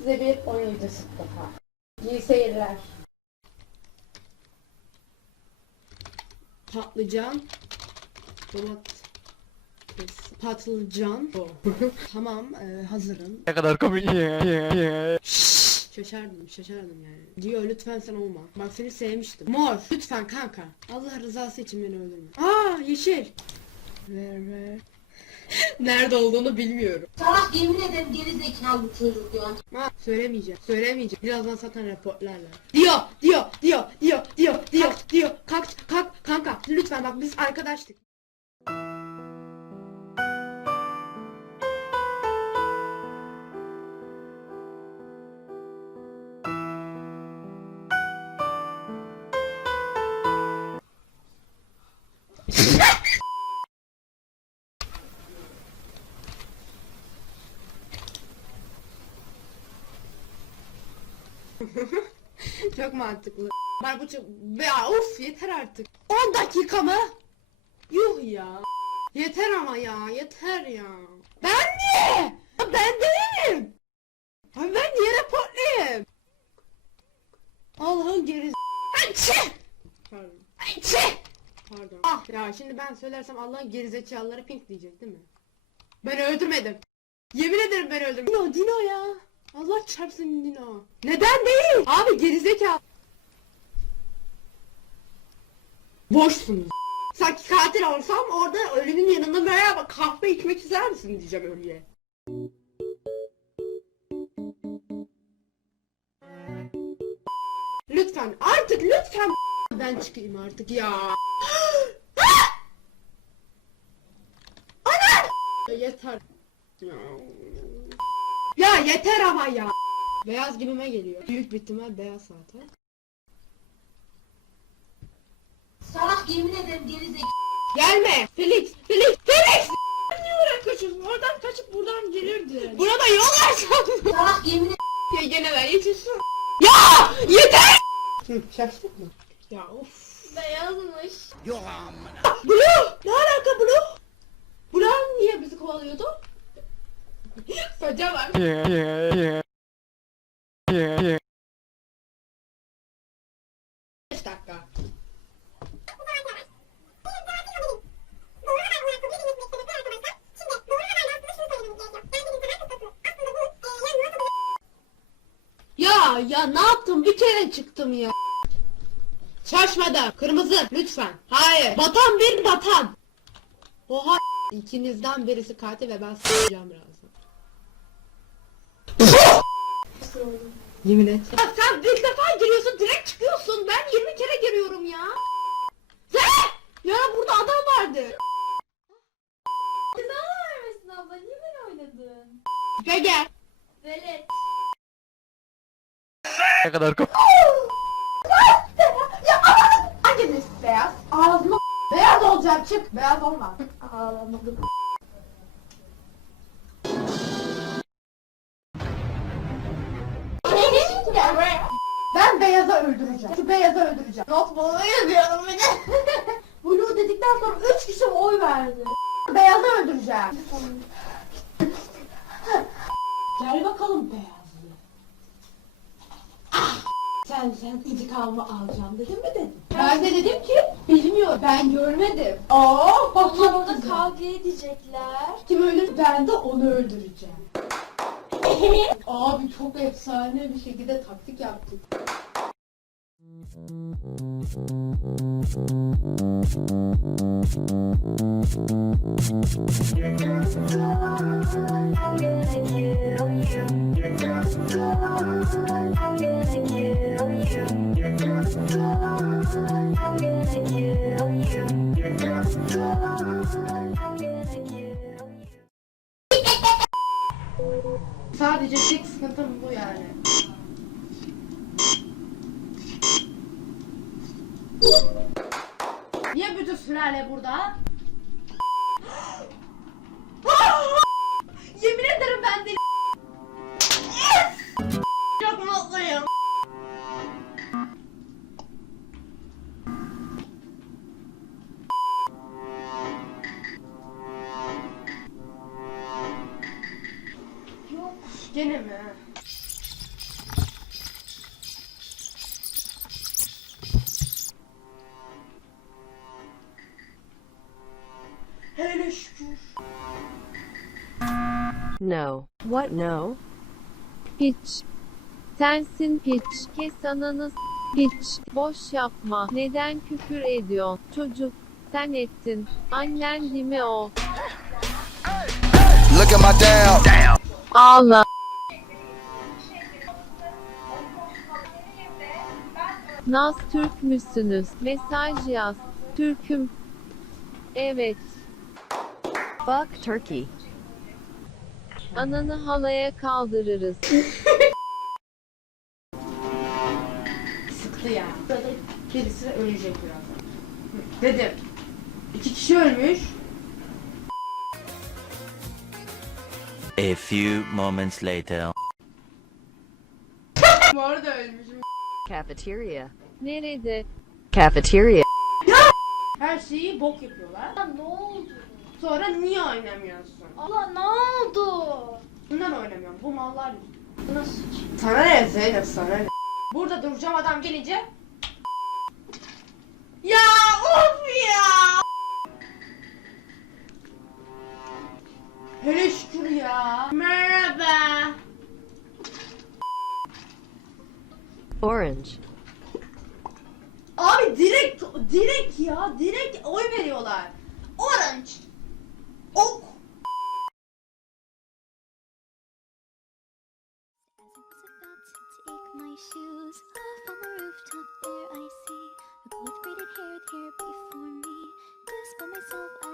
size bir oyun videosu daha. İyi seyirler. Patlıcan. Domates. Patlıcan. tamam e, hazırım. Ne kadar komik. Şaşardım şaşardım yani. Diyor lütfen sen olma. Bak seni sevmiştim. Mor lütfen kanka. Allah rızası için beni öldürme. Aa yeşil. Ver ver. Nerede olduğunu bilmiyorum. Salak yemin ederim geri zekalı çocuk ya. Ha, söylemeyeceğim. Söylemeyeceğim. Birazdan zaten raporlarlar. Diyor, diyor, diyor, diyor, diyor, diyor, diyor. Kalk, kalk, kanka. Lütfen bak biz arkadaştık. Çok mantıklı. Var bu çok... Ya of yeter artık. 10 dakika mı? Yuh ya. Yeter ama ya yeter ya. Ben mi? Ben değilim. Ben niye raporlayayım? Allah'ın geri... Açı! Pardon. Açı! Pardon. Ah ya şimdi ben söylersem Allah'ın gerizekalıları pink diyecek değil mi? Ben öldürmedim. Yemin ederim ben öldürmedim. Dino, Dino ya. Allah çarpsın Dino. Neden değil? Abi gerizekalı. Boşsunuz. Sanki katil olsam orada ölünün yanında merhaba kahve içmek ister misin diyeceğim ölüye. Lütfen artık lütfen ben çıkayım artık ya. Ana! Yeter. Ya. Ya yeter ama ya. Beyaz gibime geliyor. Büyük bir ihtimal beyaz zaten. Salak yemin ederim geri zekalı. Gelme. Felix. Felix. Felix. Niye oraya kaçıyorsun? Oradan kaçıp buradan gelirdi. Burada yol açalım. Salak yemin ederim. ya gene ver yetişsin. Ya yeter. Hı, şaştık mı? Ya of. Beyazmış. Blue. Ne alaka Blue? Blue niye bizi kovalıyordu? Saca var. 5 dakika. Ya ya ne yaptım bir kere çıktım ya. Şaşmadı. Kırmızı lütfen. Hayır. Batan bir batan. Oha. İkinizden birisi katil ve ben sıkacağım birazdan. Yemin et. Ya sen bir defa giriyorsun direkt çıkıyorsun. Ben 20 kere giriyorum ya. Ne? Ya burada adam vardı. Ceza vermesin abla. Niye ben oynadın? Gel gel. Velet. Ne kadar komik. Ya ananı. Hanginiz beyaz? Ağzına Beyaz olacak çık. Beyaz olma. Ağlamadım. Gel buraya. Ben beyazı öldüreceğim. Şu beyazı öldüreceğim. Not bunu yazıyorum bir de. Blue dedikten sonra 3 kişi oy verdi. beyazı öldüreceğim. Gel bakalım beyazlı. Sen sen intikamımı alacağım dedim mi dedim. Ben de dedim ki bilmiyor ben görmedim. Aa bak Ama orada kavga edecekler. kim ölür ben de onu öldüreceğim. Abi çok efsane bir şekilde taktik yaptık. Sadece tek sıkıntım bu yani. Niye bütün sülale burada? Hele şükür. No. What no? Hiç. Sensin piç. Kes ananı hiç. Boş yapma. Neden küfür ediyorsun? Çocuk. Sen ettin. Annen dime o. Look at my dad. Ağla. Naz Türk müsünüz? Mesaj yaz. Türküm. Evet. Fuck turkey. Ananı halaya kaldırırız. Sıktı ya. Birisi ölecek birazdan. Dedim. İki kişi ölmüş. A few moments later. Cafeteria. Nerede? Cafeteria. Her şeyi bok yapıyorlar. Ya ne oldu? Sonra niye oynamıyorsun? Allah ne oldu? Bundan oynamıyorum. Bu mallar yüzünden. Nasıl? Sana ne Zeynep sana ne? Burada duracağım adam gelince. Abi direkt direkt ya direkt oy veriyorlar. Orange. Ok. Myself